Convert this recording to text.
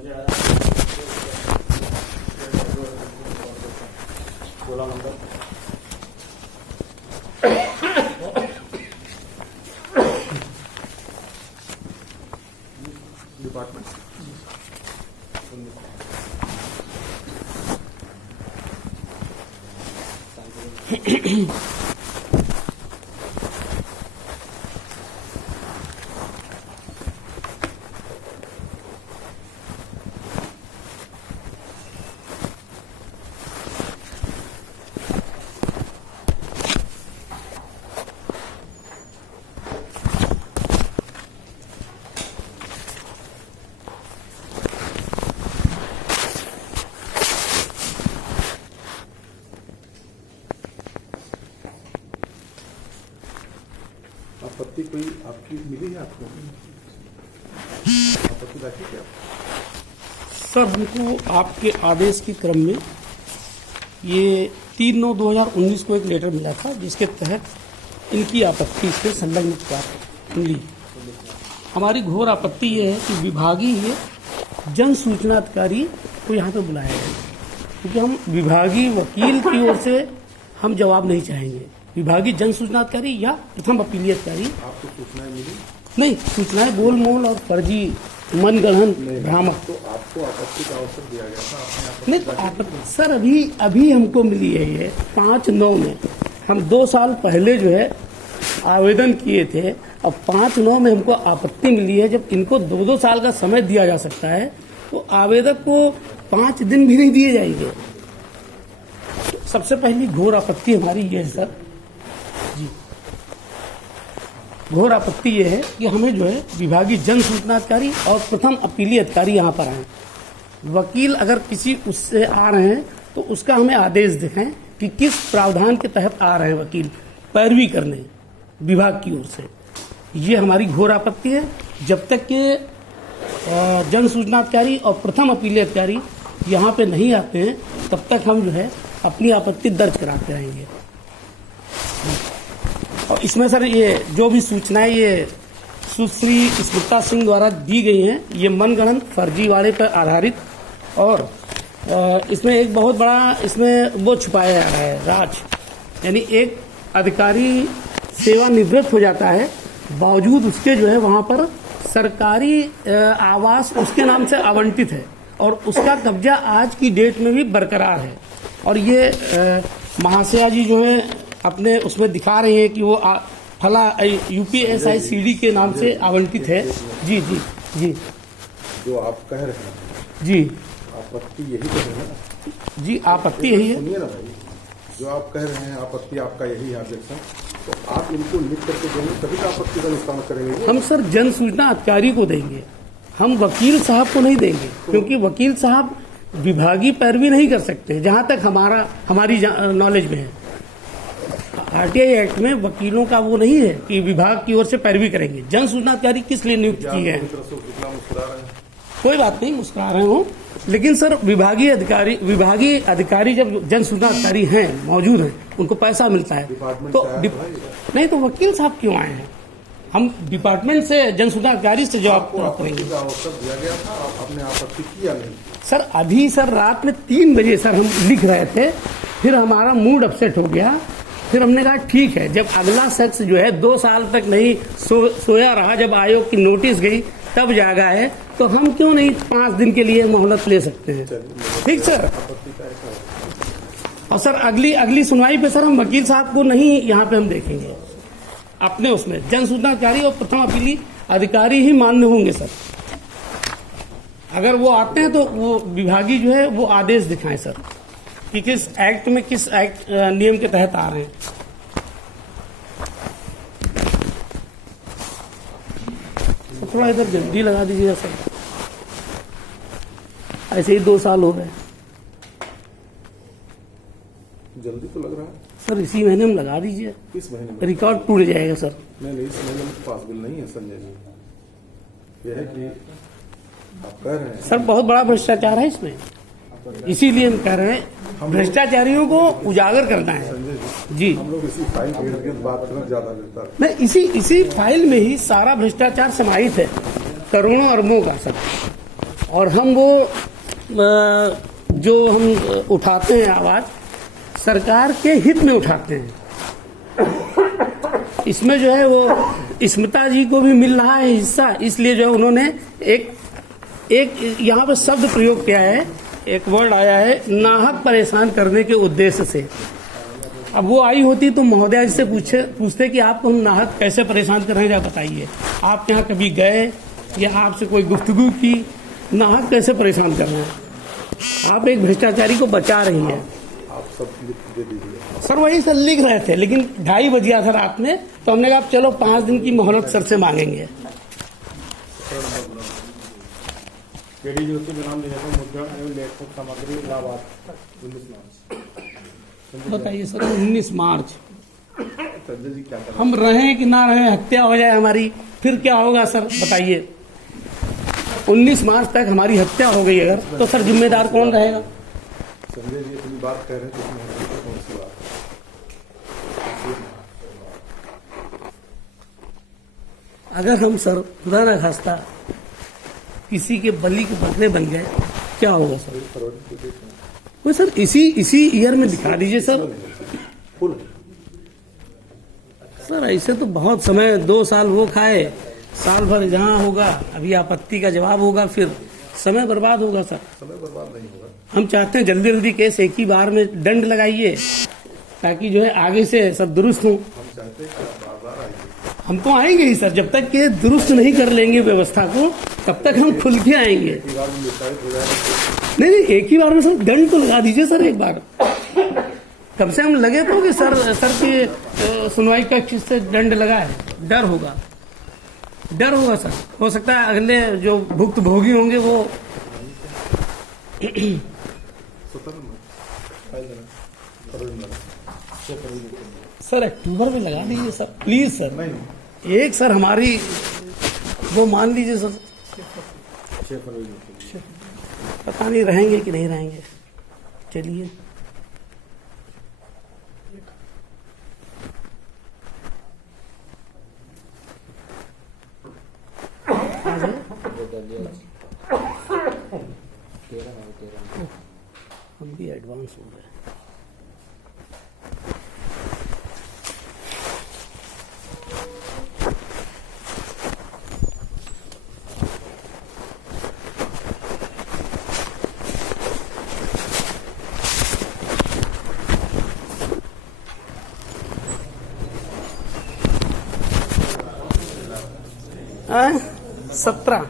16 number department. आपत्ति कोई आपकी मिली है आपको? आपत्ति रखी क्या? सर, हमको आपके आदेश के क्रम में ये 3/9/2019 को एक लेटर मिला था, जिसके तहत इनकी आपत्ति से संलग्न प्राप्त मिली। हमारी घोर आपत्ति ये है कि विभागीय जन सूचना अधिकारी को यहाँ पे बुलाया है, क्योंकि हम विभागीय वकील की ओर से हम जवाब नहीं चाहेंगे। विभागीय जन सूचना अधिकारी या प्रथम अपीलीय अधिकारी। आपको सूचनाएं मिली? नहीं, सूचनाएं गोलमोल और फर्जी मनगढ़ंत भ्रामक। तो आपको आपत्ति का अवसर दिया गया था, आपने नहीं, आपत्ति सर अभी हमको मिली है। ये 5/9 में हम 2 साल पहले जो है आवेदन किए थे, अब 5/9 में हमको आपत्ति मिली है। जब इनको 2-2 साल का समय दिया जा सकता है, तो आवेदक को 5 दिन भी नहीं दिए जाएंगे। तो सबसे पहली घोर आपत्ति हमारी ये है सर जी, घोर आपत्ति ये है कि हमें जो है विभागीय जन सूचना अधिकारी और प्रथम अपीलीय अधिकारी यहाँ पर आए। वकील अगर किसी उससे आ रहे हैं तो उसका हमें आदेश दिखाएं कि किस प्रावधान के तहत आ रहे हैं वकील पैरवी करने विभाग की ओर से। ये हमारी घोर आपत्ति है। जब तक के जन सूचना अधिकारी और प्रथम अपीलीय अधिकारी यहाँ पे नहीं आते हैं, तब तक हम जो है अपनी आपत्ति दर्ज कराते रहेंगे। और इसमें सर ये जो भी सूचनाएं ये सुश्री स्मिता सिंह द्वारा दी गई हैं, ये मनगढ़ंत फर्जीवाड़े पर आधारित, और इसमें एक बहुत बड़ा इसमें वो छुपाया जा रहा है राज। यानी एक अधिकारी सेवानिवृत्त हो जाता है, बावजूद उसके जो है वहाँ पर सरकारी आवास उसके नाम से आवंटित है और उसका कब्जा आज की डेट में भी बरकरार है। और ये महाशया जी जो है अपने उसमें दिखा रहे हैं कि वो फला UPSICD के नाम से आवंटित है। जी जी जी, जो आप कह रहे हैं जी आपत्ति यही तो है ना जी, आपत्ति यही है। सुनिए ना भाई, जो आप कह रहे हैं आपत्ति आपका यही है ऑब्जेक्शन, तो आप इनको लिख करके देंगे तभी तो आपत्ति का निस्तारण करेंगे। हम सर जन सूचना अधिकारी को देंगे, हम वकील साहब को नहीं देंगे, क्योंकि वकील साहब विभागीय पैरवी नहीं कर सकते जहां तक हमारी नॉलेज में है। RTI एक्ट में वकीलों का वो नहीं है कि विभाग की ओर से पैरवी करेंगे। जन सूचना अधिकारी किस लिए नियुक्त किए हैं? कोई बात नहीं, मुस्कुरा रहे हो, लेकिन सर विभागीय अधिकारी जब जन सूचना अधिकारी हैं, मौजूद हैं, उनको पैसा मिलता है, तो नहीं तो वकील साहब क्यों आए हैं? हम डिपार्टमेंट से जन सूचना अधिकारी से जवाब करेंगे। दिया गया था, आपने आपत्ति किया नहीं? सर अभी सर रात में 3 बजे सर हम लिख रहे थे, फिर हमारा मूड अपसेट हो गया। फिर हमने कहा ठीक है, जब अगला शख्स जो है 2 साल तक नहीं सोया रहा, जब आयोग की नोटिस गई तब जागा है, तो हम क्यों नहीं 5 दिन के लिए मोहलत ले सकते हैं? ठीक सर। और सर अगली सुनवाई पे सर हम वकील साहब को नहीं यहाँ पे हम देखेंगे, अपने उसमें जन सूचना अधिकारी और प्रथम अपीलीय अधिकारी ही मान्य होंगे सर। अगर वो आते हैं तो वो विभागीय जो है वो आदेश दिखाएं सर कि किस एक्ट में किस एक्ट नियम के तहत आ रहे हैं। तो थोड़ा इधर जल्दी लगा दीजिएगा सर, ऐसे ही 2 साल हो गए। जल्दी तो लग रहा है सर, इसी महीने में लगा दीजिए। किस महीने में? रिकॉर्ड टूट जाएगा सर। नहीं, इस महीने में तो पॉसिबल नहीं है संजय जी। यह है कि आप कह रहे हैं सर बहुत बड़ा भ्रष्टाचार है इसमें, इसीलिए हम कह रहे हैं भ्रष्टाचारियों को उजागर करना है। संजय जी, हम लोग इसी फाइल के इर्द-गिर्द बात करना ज्यादा बेहतर है। नहीं, इसी फाइल में ही सारा भ्रष्टाचार समाहित है, करोड़ों अरबों का सर। और हम वो जो हम उठाते हैं आवाज, सरकार के हित में उठाते हैं। इसमें जो है वो स्मिता जी को भी मिल रहा है हिस्सा, इसलिए जो है उन्होंने एक यहाँ पर शब्द प्रयोग किया है, एक वर्ड आया है, नाहक परेशान करने के उद्देश्य से। अब वो आई होती तो महोदया जी से पूछते कि आपको हम नाहक कैसे परेशान कर रहे हैं, बताइए। आप यहाँ कभी गए या आपसे कोई गुफ्तगू की, नाहक कैसे परेशान कर रहे हैं? आप एक भ्रष्टाचारी को बचा रही हैं। आप सब लिख दे दीजिए। सर वही सर लिख रहे थे, लेकिन 2:30 बज गया था रात में, तो हमने कहा चलो 5 दिन की मोहलत सर से मांगेंगे। केडी जोशी बनाम निगम मुद्रण एवं लेखक सामग्री इलाहाबाद 19 मार्च। बताइए सर, 19 मार्च संजय जी क्या कर हम रहें कि ना रहें, हत्या हो जाए हमारी, फिर क्या होगा सर बताइए। 19 मार्च तक हमारी हत्या हो गई अगर, तो सर जिम्मेदार कौन रहेगा? संजय जी इतनी बात कह रहे हैं तो इसमें कौन सी बात है? अगर हम सर खुदा न खास्ता किसी के बलि के बकरे बन गए, क्या होगा सर? वो सर इसी ईयर में दिखा दीजिए सर। फुल सर ऐसे तो बहुत समय, 2 साल वो खाए, साल भर जहाँ होगा, अभी आपत्ति का जवाब होगा, फिर समय बर्बाद होगा सर। समय बर्बाद नहीं होगा। हम चाहते हैं जल्दी जल्दी केस एक ही बार में दंड लगाइए, ताकि जो है आगे से सब दुरुस्त हो। हम चाहते हैं कि आप बार-बार आइए। हम तो आएंगे ही सर, जब तक के दुरुस्त नहीं कर लेंगे व्यवस्था को, तब तक हम खुल के आएंगे। एक बार में निर्धारित हो जाएगा। नहीं, एक ही बार में सर दंड तो लगा दीजिए सर एक बार, कम से कम लगे तो कि सर की सुनवाई का किस से दंड लगा है, डर होगा सर। हो सकता है अगले जो भुक्तभोगी होंगे वो सर अक्टूबर में लगा दीजिए सर, प्लीज सर। नहीं एक सर हमारी वो मान लीजिए सर, 6 फरवरी को। पता नहीं रहेंगे कि नहीं रहेंगे। चलिए हम भी एडवांस हो गए। हाँ, 17